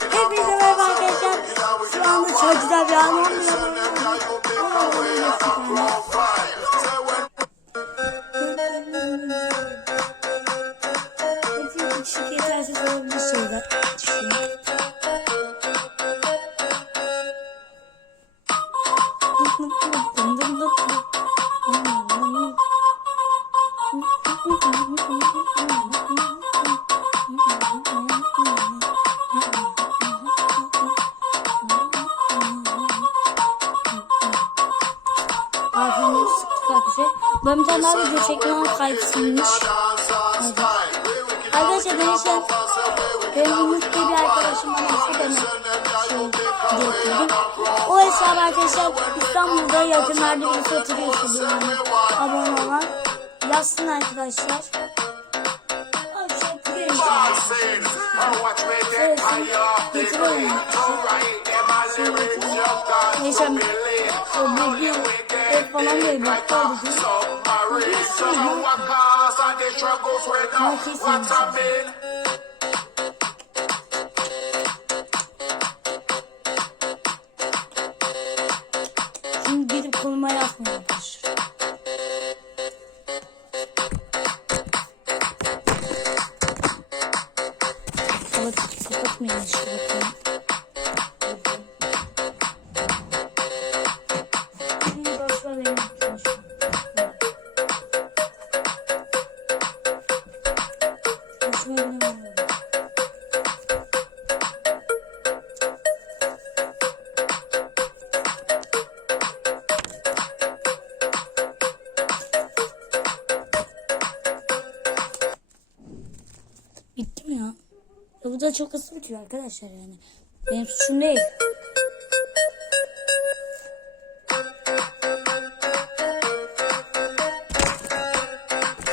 Hepinize merhaba arkadaşlar. Şu anda çok güzel bir an olmuyor. Tane daha video çekmem kaydetsilmiş. Arkadaşlar ben işte benim Umut diye bir arkadaşım bana işte demek şey getirdim. O hesabı arkadaşlar İstanbul'da yakınlarda birisi oturuyorsa bir yani abone olan yazsın arkadaşlar. Abi şey getiriyorum. Neyse bir ev falan kesin. Şimdi gidip koluma yapmıyorlar. Kapat, kapatmayın Bu da çok hızlı bitiyor arkadaşlar yani. Benim suçum değil.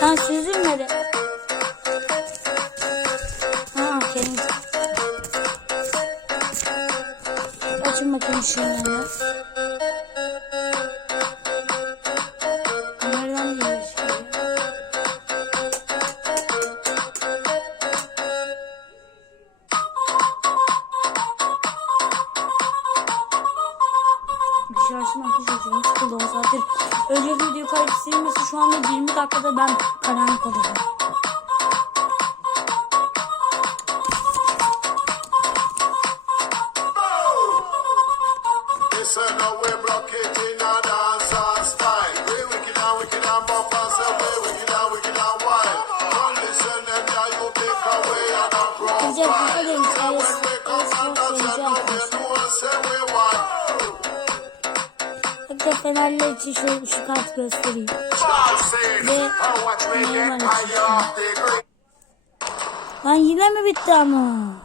Ben süzülmedi. Ha kendim. Açın bakayım şunları. Şu anda 20 dakikada ben karanlık olacağım. Listen, we block it in Fenerler için şöyle şu kart göstereyim. Ve get için. Lan yine mi bitti ama?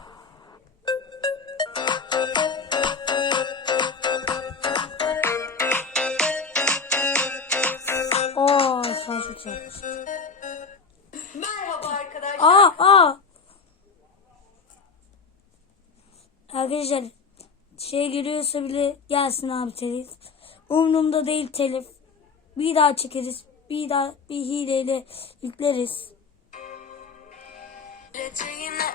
Oo, şu çok güzel. Merhaba arkadaşlar. Aa, aa. Arkadaşlar şey giriyorsa bile gelsin abi telif. Umurumda değil telif. Bir daha çekeriz. Bir daha bir hileyle yükleriz.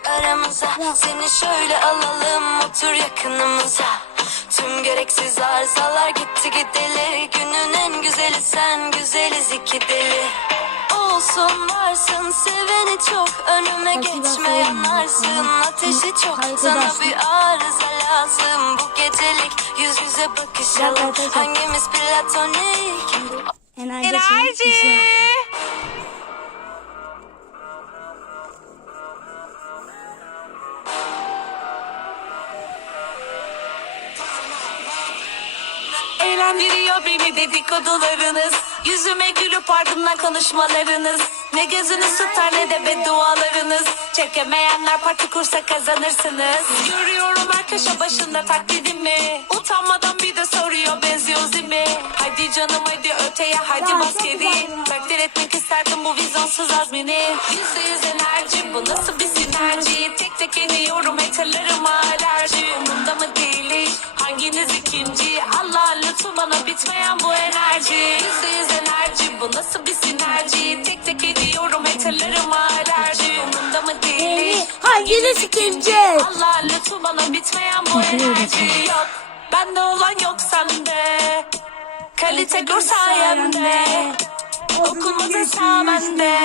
Aramıza seni şöyle alalım otur yakınımıza. Tüm gereksiz arızalar gitti gideli. Günün en güzeli sen güzeliz iki deli. Olsun varsın seveni çok önüme geçme yanarsın ateşi çok sana bir arıza lazım bu gecelik yüz yüze bakışalım hangimiz platonik Enerji. Enerji. Dedikodularınız Yüzüme gülüp ardımdan konuşmalarınız Ne gözünüz tutar ne de beddualarınız Çekemeyenler parti kursa kazanırsınız. Görüyorum her köşe başında taklidimi Utanmadan bir de soruyor benziyor zimi. Hadi canım hadi öteye hadi ya. Takdir etmek isterdim bu vizyonsuz azmini. Yüzde yüz enerji bu nasıl bir sinerji? Tek tek ediyorum haterlarıma alerji bana bitmeyen bu enerji Yüzde yüz enerji bu nasıl bir sinerji Tek tek ediyorum haterlarıma alerji Umurumda mı değil hanginiz ikinci? Allah lütfu bana bitmeyen bu enerji yok. Bende olan yok sende. Kalite gör sayemde. Okulmadın sağ bende.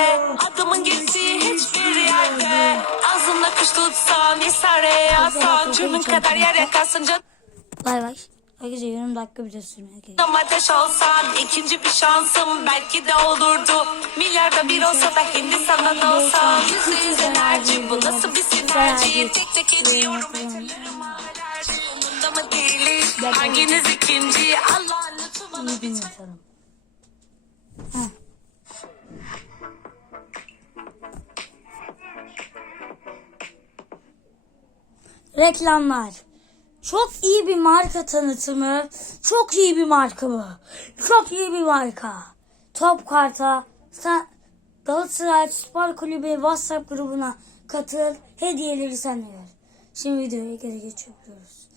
Adımın geçtiği hiçbir yerde. Ağzımda kuş tutsan, isare yazsan. Çürmün kadar yer yakarsın canım. Bay bay. Arkadaşlar yarım dakika bir sürmeye gerek. ateş olsan ikinci bir şansım belki de olurdu. Milyarda bir olsa da Hindistan'dan olsam. Yüzde yüz enerji bu nasıl bir sinerji. Tek tek ediyorum. Umurumda mı değil hanginiz ikinci? Allah lütfu bana İyi. Heh. Reklamlar. Çok iyi bir marka tanıtımı. Çok iyi bir marka bu. Çok iyi bir marka. Top Kart'a Galatasaray Spor Kulübü WhatsApp grubuna katıl. Hediyeleri ver. Şimdi videoya geri geçiyoruz.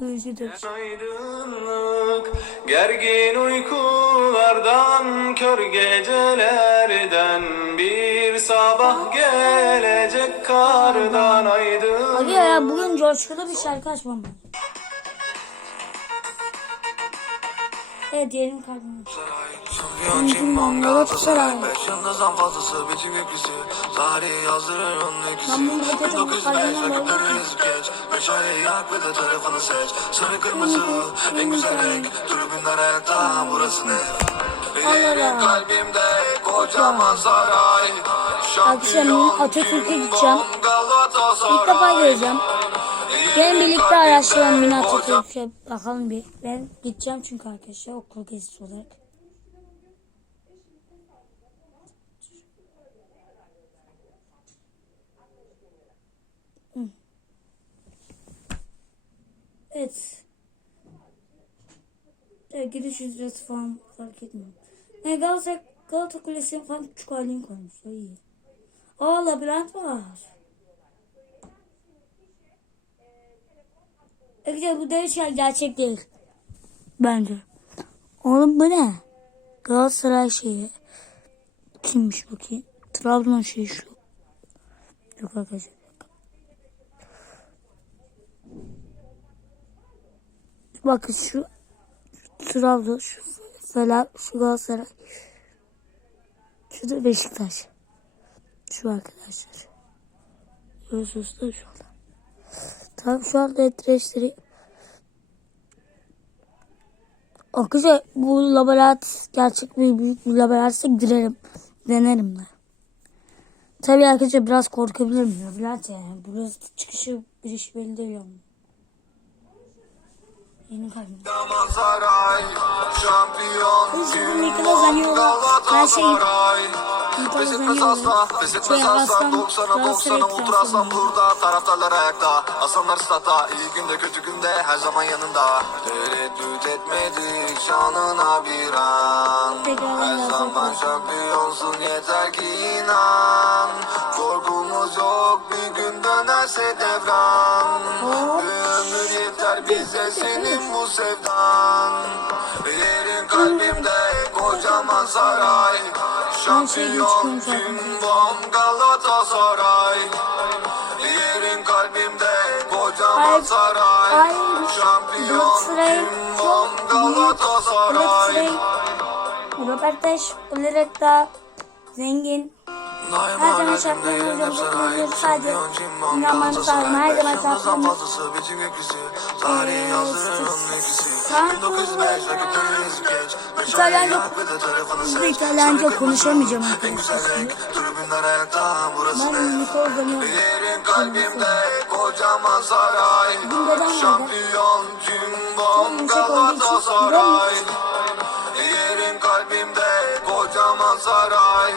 Görüşürüz. Aydınlık gergin uykulardan kör gecelerden bir sabah gelecek kardan aydın. Abi ya bugün coşkulu bir şarkı açmam lazım. Evet diyelim kalbim. Cimbom Galatasaray. Ben bunu öteden 1905 kalbimden geç. Beş ayı yak ve de tarafını seç. Sarı kırmızı en güzel renk. Tribünler ayakta burası ne? Benim kalbimde kocaman saray. Akşam Atatürk'e gideceğim. İlk defa göreceğim. Gelin birlikte araştıralım Mini Atatürk'e bakalım bir. Ben gideceğim çünkü arkadaşlar okul gezisi olarak. Evet. Ya giriş ücreti falan fark etmiyor. Ne Galatasaray Galata Kulesi'nin falan küçük halini koymuşlar iyi. Aa labirent var. Arkadaşlar bu değişken gerçek değil. Bence. Oğlum bu ne? Galatasaray şeyi. Kimmiş bakayım? Trabzon şeyi şu. Yok arkadaşlar. Bakın şu Trabzon, şu Fener, şu Galatasaray. Şu da Beşiktaş. Şu arkadaşlar. Görüyorsunuz da şu anda. Tamam şu anda etreşleri. Arkadaşlar bu labirent gerçek bir büyük bir labirentse girerim. Denerim de. Tabii arkadaşlar biraz korkabilirim. Labirent yani. Burası çıkışı girişi belli değil ama. Yeni kalbim. Şampiyon ne kadar zanıyorlar. Her şey Pes etmez asla, pes etmez Şey, asla Aslan, 90'a 90'a Galatasaray ultra aslan transferi. burada. Taraftarlar ayakta, aslanlar statta. İyi günde kötü günde her zaman yanında. Tereddüt etmedik şanına bir an. Her zaman şampiyonsun yeter ki inan. Korkumuz yok bir gün dönerse devran. Bir ömür yeter bize senin bu sevdan. Yerin kalbimde kocaman saray şampiyon Simbom Galatasaray. Yerin kalbimde kocaman saray. Şampiyon Simbom Galatasaray. Röportaj olarak da zengin. Her zaman şartlarımızı bakıyoruz sadece inanmanı sağlam her zaman şartlarımız Tarihi yazdırırım ikisi 1905'deki İtalyanca- seç. İtalyanca konuşamayacağım arkadaşlar Ben ne Nikola Zanio'yu Yerin kalbimde kocaman saray. Şampiyon cimbom Galatasaray kalbimde kocaman saray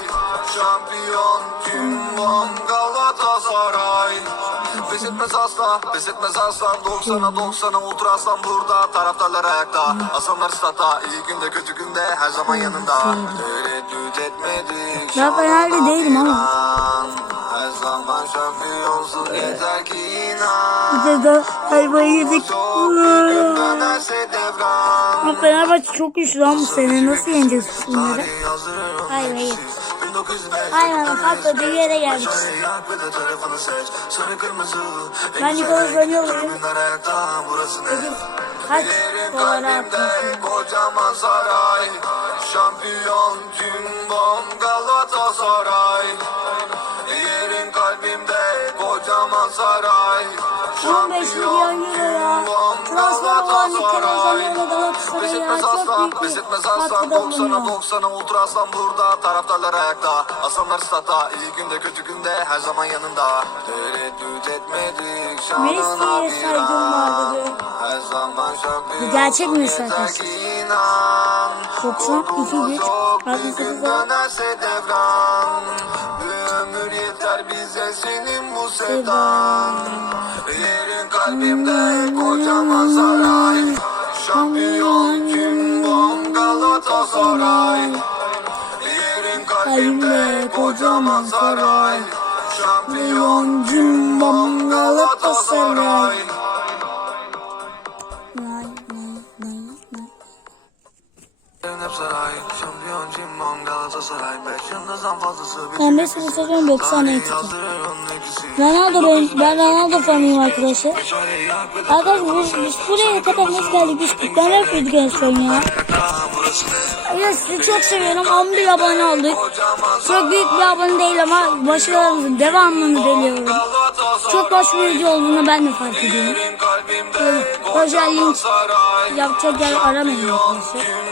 Şampiyon cimbom etmez asla, pes etmez aslan 90'a 90'a ultra aslan burada. Taraftarlar ayakta, aslanlar statta. İyi günde kötü günde her zaman yanında. Tereddüt etmedik Ben Fenerli değilim ama. Her zaman şampiyonsun yeter ki inan. De yedik. Bir gün dönerse devran. Ama Fenerbahçe çok güçlü ama bu sene nasıl yeneceğiz bunları? Hayır, hayır. İkisi. 1905 Aynen patladığı yere En Ben Nikolas ne? Bugün kaç dolara atıyorsun? kocaman saray Şampiyon tüm bom Galatasaray Yerim kalbimde kocaman saray 15 milyon euro ya. Transfer olan Nikolas Daniel'la Bezitmez çok 90'a bulunuyor. 90'a ultra aslan burada Taraftarlar ayakta, aslanlar statta İyi günde kötü günde her zaman yanında Tereddüt etmedik şanına Messi'ye bir saygım an. Her zaman şampiyon Bu gerçek mi arkadaşlar? inan 90, Korkumuz 2, 3, yok, bir 68 gün var. dönerse devran Bir ömür yeter bize senin bu sevdan Yerin kalbimde kocaman saray Şampiyon tüm bom Galatasaray. Yerin kalbimde kocaman saray. Şampiyon tüm bom Galatasaray. Nay, nay, nay, nay. Yerin hep saray Ben Messi bu sezon 90 etti. Yazdırırım ikisi Ronaldo ben, ben Ronaldo fanıyım arkadaşlar. Arkadaşlar biz, biz buraya kadar nasıl geldik? Biz kutlar yapıyorduk en son ya. Evet sizi çok seviyorum. 11 abone olduk. Çok büyük bir abone değil ama başarılarımızın devamını diliyorum. Çok bir video olduğunu ben de fark ediyorum. Evet, Özel link yapacak yer aramayın arkadaşlar.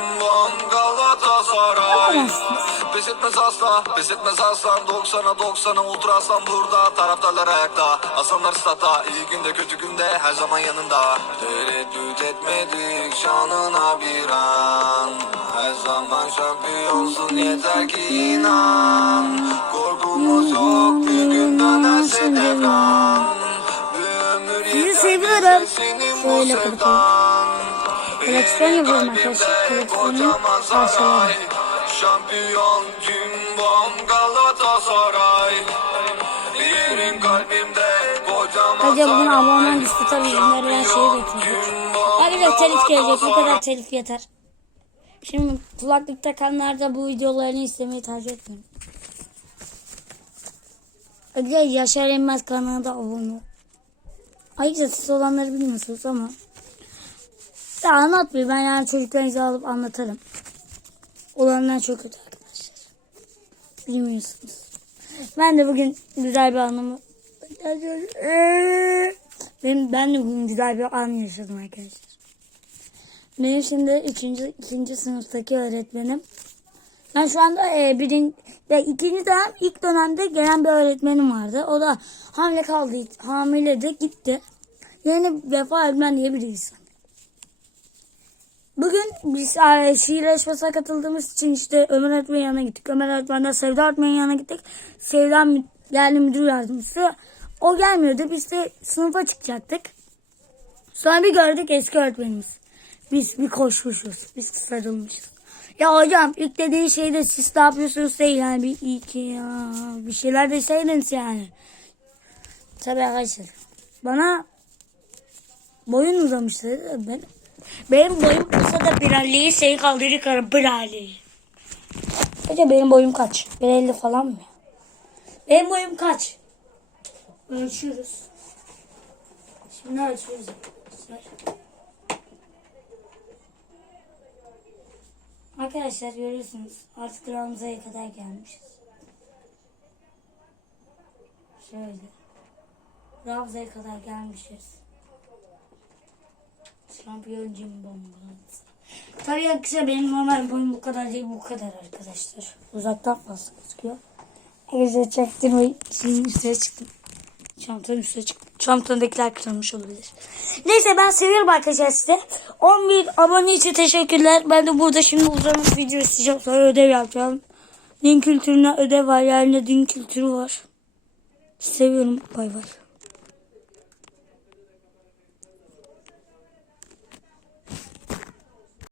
Yapamazsınız. Pes etmez asla, pes etmez aslan 90'a 90'a ultra aslan burada Taraftarlar ayakta, aslanlar statta İyi günde kötü günde her zaman yanında Tereddüt etmedik şanına bir an Her zaman şampiyonsun yeter ki inan Korkumuz yok bir gün dönerse devran Bir ömür Sizi yeter seviyorum. bize senin bu kapatalım. sevdan Koleksiyon yapıyorum arkadaşlar. Koleksiyonun parçaları. Şampiyon tüm bom Galatasaray Yerin kalbimde kocaman Hadi bugün abone düştü tabii ürünlerden şeyi bekliyoruz. Arkadaşlar telif gelecek. Bu kadar telif yeter. Şimdi kulaklık takanlar da bu videolarını izlemeyi tercih etmeyin. Arkadaşlar Yaşar Elmaz kanalına da abone ol. Ayrıca siz olanları bilmiyorsunuz ama. Ya anlatmayayım. Ben yani çocuklarınızı alıp anlatırım. Olanlar çok kötü arkadaşlar. Bilmiyorsunuz. Ben de bugün güzel bir anımı benim, ben de bugün güzel bir an yaşadım arkadaşlar. Benim şimdi üçüncü, ikinci sınıftaki öğretmenim. Ben şu anda e, birin, ve ikinci dönem ilk dönemde gelen bir öğretmenim vardı. O da hamile kaldı, hamileydi gitti. Yani vefa etmen diye bir insan. Bugün biz e, şiir katıldığımız için işte Ömer öğretmenin yanına gittik. Ömer öğretmenden Sevda öğretmenin yanına gittik. Sevda mü- yerli müdür yardımcısı. O gelmiyordu. Biz de sınıfa çıkacaktık. Sonra bir gördük eski öğretmenimiz. Biz bir koşmuşuz. Biz sarılmışız. Ya hocam ilk dediği şey siz ne yapıyorsunuz değil yani bir iyi ki ya bir şeyler deseydiniz yani. Tabii arkadaşlar bana boyun uzamıştı. Ben, benim boyum kısa da biralliği şey kaldırır karı biralliği. Hocam benim boyum kaç? 1.50 falan mı? Benim boyum kaç? Ölçüyoruz. Şimdi ölçüyoruz. Arkadaşlar görüyorsunuz artık Ramza'ya kadar gelmişiz. Şöyle. Ramza'ya kadar gelmişiz. Şampiyon cimbom Tabii arkadaşlar benim normal boyum bu kadar değil bu kadar arkadaşlar. Uzaktan fazla gözüküyor. Arkadaşlar çektim şeyin üstüne çıktım. Çantanın üstüne çıktım. Çantandakiler kırılmış olabilir. Neyse ben seviyorum arkadaşlar size. 11 abone için teşekkürler. Ben de burada şimdi uzamış video isteyeceğim. Sonra ödev yapacağım. Din kültürüne ödev var. Yani din kültürü var. Seviyorum. Bay bay.